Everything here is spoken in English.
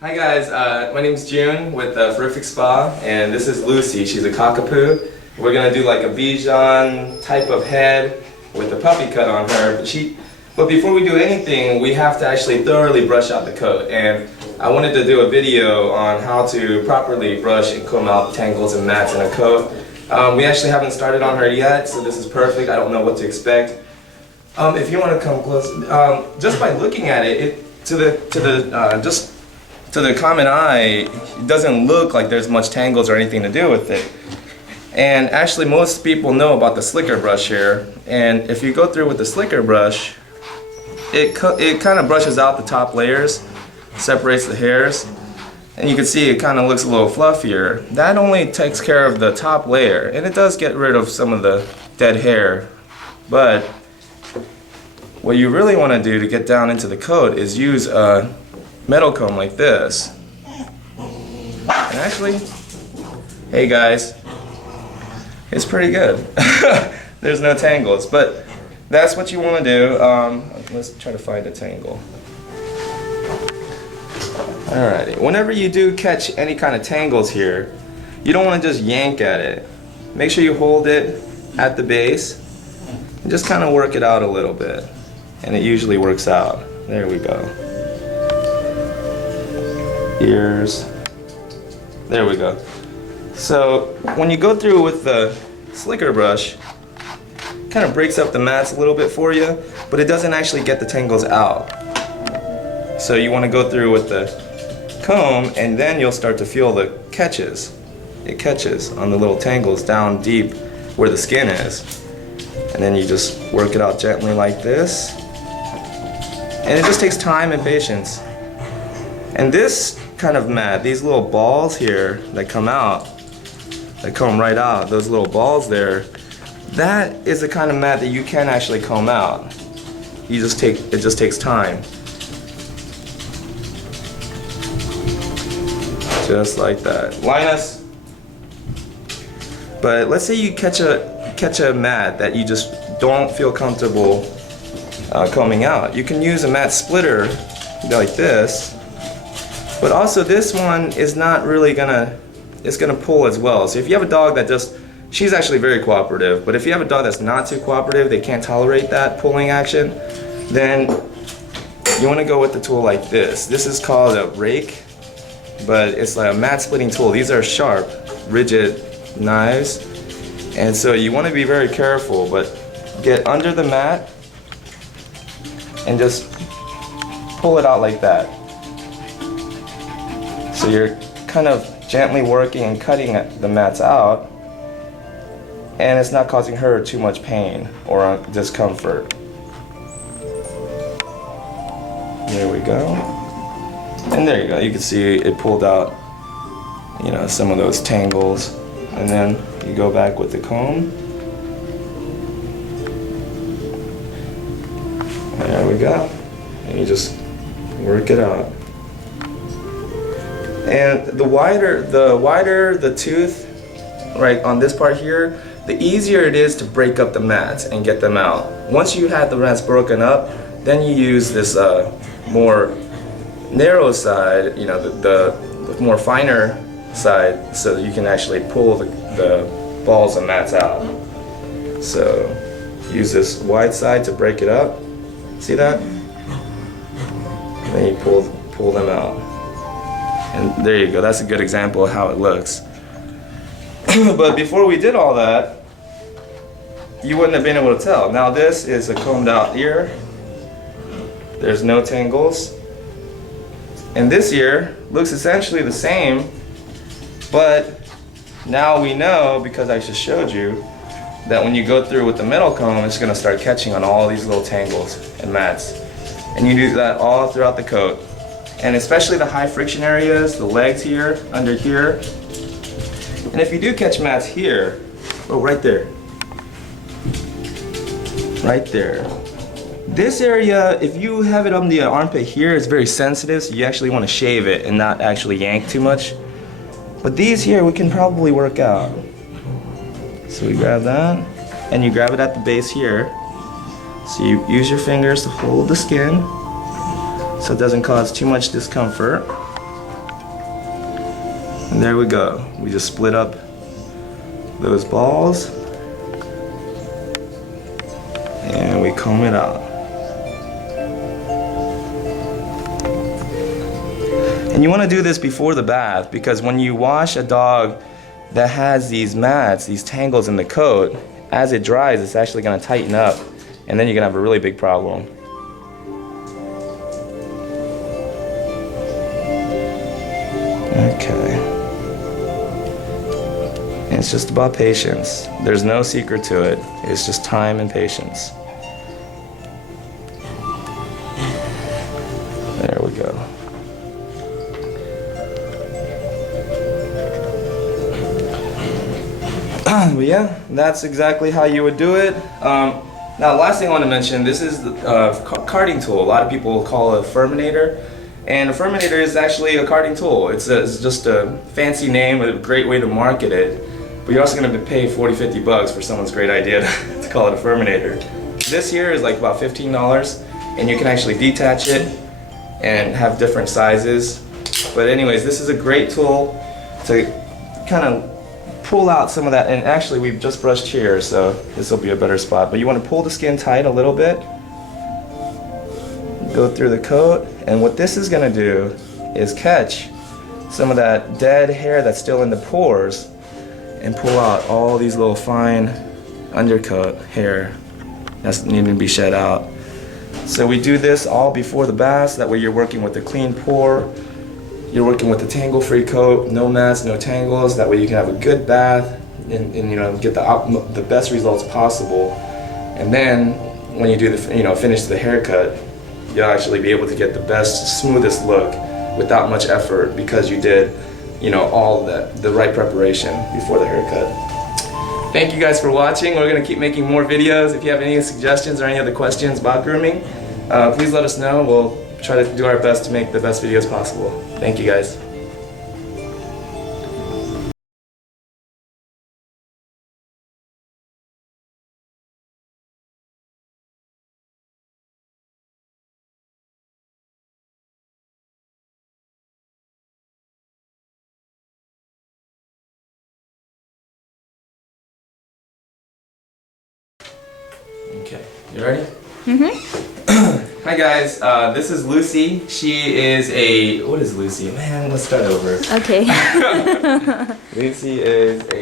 Hi guys, my name's June with Terrific Spa, and this is Lucy. She's a cockapoo. We're gonna do like a Bichon type of head with a puppy cut on her. But before we do anything, we have to actually thoroughly brush out the coat. And I wanted to do a video on how to properly brush and comb out tangles and mats in a coat. We actually haven't started on her yet, so this is perfect. I don't know what to expect. If you want to come close, just by looking at it, to the common eye, it doesn't look like there's much tangles or anything to do with it. And actually most people know about the slicker brush here, and if you go through with the slicker brush, it kind of brushes out the top layers, separates the hairs, and you can see it kind of looks a little fluffier. That only takes care of the top layer, and it does get rid of some of the dead hair. But what you really want to do to get down into the coat is use a metal comb like this. And actually, hey guys, it's pretty good. There's no tangles, but that's what you want to do. Let's try to find a tangle. Alrighty, whenever you do catch any kind of tangles here, you don't want to just yank at it. Make sure you hold it at the base and just kind of work it out a little bit, and it usually works out. There we go. Ears. There we go. So when you go through with the slicker brush, it kind of breaks up the mats a little bit for you, but it doesn't actually get the tangles out. So you want to go through with the comb, and then you'll start to feel the catches. It catches on the little tangles down deep where the skin is. And then you just work it out gently like this. And it just takes time and patience. And this kind of mat, these little balls here that come out, that comb right out, those little balls there, that is the kind of mat that you can actually comb out. It just takes time. Just like that. Linus. But let's say you catch a mat that you just don't feel comfortable combing out. You can use a mat splitter like this. But also this one is not really it's gonna pull as well. So if you have a dog that she's actually very cooperative, but if you have a dog that's not too cooperative, they can't tolerate that pulling action, then you wanna go with the tool like this. This is called a rake, but it's like a mat splitting tool. These are sharp, rigid knives, and so you wanna be very careful, but get under the mat and just pull it out like that. So you're kind of gently working and cutting the mats out, and it's not causing her too much pain or discomfort. There we go. And there you go. You can see it pulled out, some of those tangles. And then you go back with the comb. There we go. And you just work it out. And the wider the tooth, right on this part here, the easier it is to break up the mats and get them out. Once you have the mats broken up, then you use this more narrow side, the more finer side, so that you can actually pull the balls and mats out. So use this wide side to break it up. See that? And then you pull them out. And there you go, that's a good example of how it looks. But before we did all that, you wouldn't have been able to tell. Now this is a combed out ear. There's no tangles. And this ear looks essentially the same, but now we know, because I just showed you, that when you go through with the metal comb, it's going to start catching on all these little tangles and mats. And you do that all throughout the coat. And especially the high friction areas, the legs here, under here. And if you do catch mats here, oh, right there. Right there. This area, if you have it on the armpit here, it's very sensitive, so you actually want to shave it and not actually yank too much. But these here, we can probably work out. So we grab that, and you grab it at the base here. So you use your fingers to hold the skin, so it doesn't cause too much discomfort. And there we go. We just split up those balls and we comb it out. And you want to do this before the bath, because when you wash a dog that has these mats, these tangles in the coat, as it dries, it's actually going to tighten up, and then you're going to have a really big problem. Okay. And it's just about patience. There's no secret to it. It's just time and patience. There we go. But yeah, that's exactly how you would do it. Now, last thing I want to mention, this is the carding tool. A lot of people call it a furminator, and a furminator is actually a carding tool. It's just a fancy name, a great way to market it. But you're also going to pay $40-50 for someone's great idea to call it a furminator. This here is like about $15, and you can actually detach it and have different sizes. But anyways, this is a great tool to kind of pull out some of that, and actually we've just brushed here, so this will be a better spot. But you want to pull the skin tight a little bit, go through the coat, and what this is going to do is catch some of that dead hair that's still in the pores and pull out all these little fine undercoat hair that's needing to be shed out. So we do this all before the bath, so that way you're working with a clean pore. You're working with a tangle-free coat, no mats, no tangles. That way you can have a good bath and you know, get the best results possible. And then when you do the finish the haircut, you'll actually be able to get the best, smoothest look without much effort, because you did all the right preparation before the haircut. Thank you guys for watching. We're gonna keep making more videos. If you have any suggestions or any other questions about grooming, please let us know. We'll try to do our best to make the best videos possible. Thank you guys. Okay, you ready? Hi guys, this is Lucy. She is what is Lucy? Man, let's start over. Okay. Lucy is a